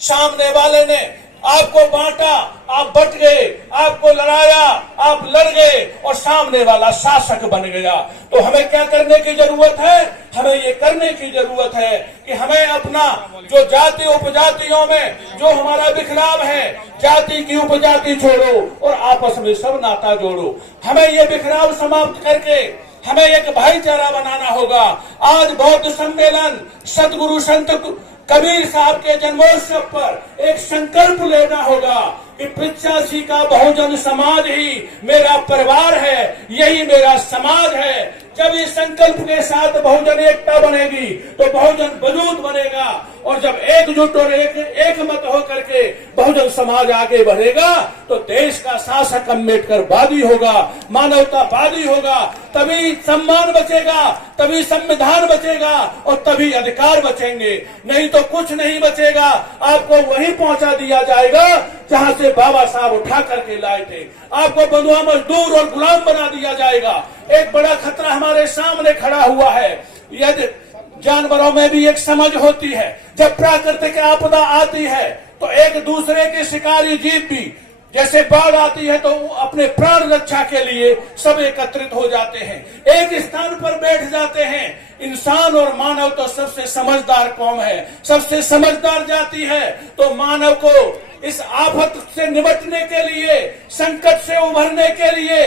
सामने वाले ने आपको बांटा, आप बट गए, आपको लड़ाया, आप लड़ गए और सामने वाला शासक बन गया। तो हमें क्या करने की जरूरत है? हमें ये करने की जरूरत है कि हमें अपना जो जाति उपजातियों में जो हमारा बिखराव है, जाति की उपजाति छोड़ो और आपस में सब नाता जोड़ो। हमें ये बिखराव समाप्त करके हमें एक भाईचारा बनाना होगा। आज बौद्ध सम्मेलन सदगुरु संत कबीर साहब के जन्मोत्सव पर एक संकल्प लेना होगा कि 85 का बहुजन समाज ही मेरा परिवार है, यही मेरा समाज है। जब इस संकल्प के साथ बहुजन एकता बनेगी तो बहुजन वजूद बनेगा और जब एकजुट और एक मत होकर के बहुजन समाज आगे बढ़ेगा तो देश का शासक अम्बेडकरवादी होगा, मानवतावादी होगा। तभी सम्मान बचेगा, तभी संविधान बचेगा और तभी अधिकार बचेंगे। नहीं तो कुछ नहीं बचेगा। आपको वहीं पहुंचा दिया जाएगा जहां से बाबा साहब उठा करके लाए थे। आपको बंधुआ मजदूर और गुलाम बना दिया जाएगा। एक बड़ा खतरा हमारे सामने खड़ा हुआ है। यदि जानवरों में भी एक समझ होती है, जब प्राकृतिक आपदा आती है तो एक दूसरे के शिकारी जीव भी, जैसे बाढ़ आती है तो अपने प्राण रक्षा के लिए सब एकत्रित हो जाते हैं, एक स्थान पर बैठ जाते हैं। इंसान और मानव तो सबसे समझदार कौम है, सबसे समझदार जाति है। तो मानव को इस आफत से निपटने के लिए, संकट से उभरने के लिए,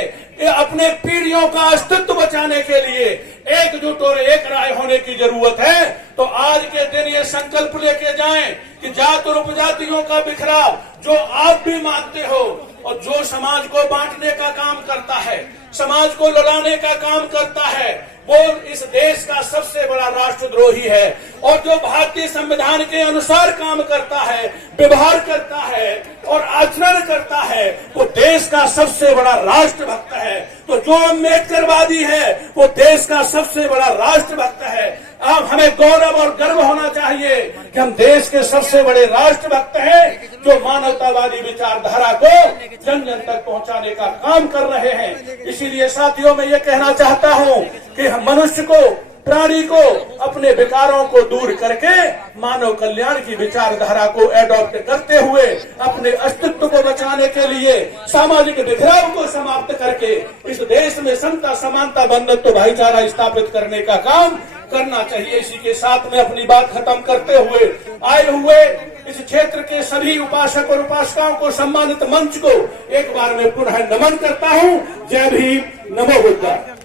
अपने पीढ़ियों का अस्तित्व बचाने के लिए एकजुट और एक राय होने की जरूरत है। तो आज के दिन ये संकल्प लेके जाएं कि जात और उपजातियों का बिखराव जो आप भी मानते हो और जो समाज को बांटने का काम करता है, समाज को लड़ाने का काम करता है, वो इस देश का सबसे बड़ा राष्ट्रद्रोही है। और जो भारतीय संविधान के अनुसार काम करता है, व्यवहार करता है और आचरण करता है, वो देश का सबसे बड़ा राष्ट्रभक्त है। तो जो अम्बेडकरवादी है वो देश का सबसे बड़ा राष्ट्रभक्त है। अब हमें गौरव और गर्व होना चाहिए कि हम देश के सबसे बड़े राष्ट्रभक्त हैं जो मानवतावादी विचारधारा को जन जन तक पहुंचाने का काम कर रहे हैं। इसीलिए साथियों मैं ये कहना चाहता हूं कि हम मनुष्य को, प्राणी को अपने विकारों को दूर करके मानव कल्याण की विचारधारा को एडॉप्ट करते हुए अपने अस्तित्व को बचाने के लिए, सामाजिक बिखराव को समाप्त करके इस देश में समता, समानता, बंधुत्व, भाईचारा स्थापित करने का काम करना चाहिए। इसी के साथ में अपनी बात खत्म करते हुए आए हुए इस क्षेत्र के सभी उपासक और उपासिकाओं को, सम्मानित मंच को एक बार मैं पुनः नमन करता हूँ। जय भीम, नमो बुद्धाय।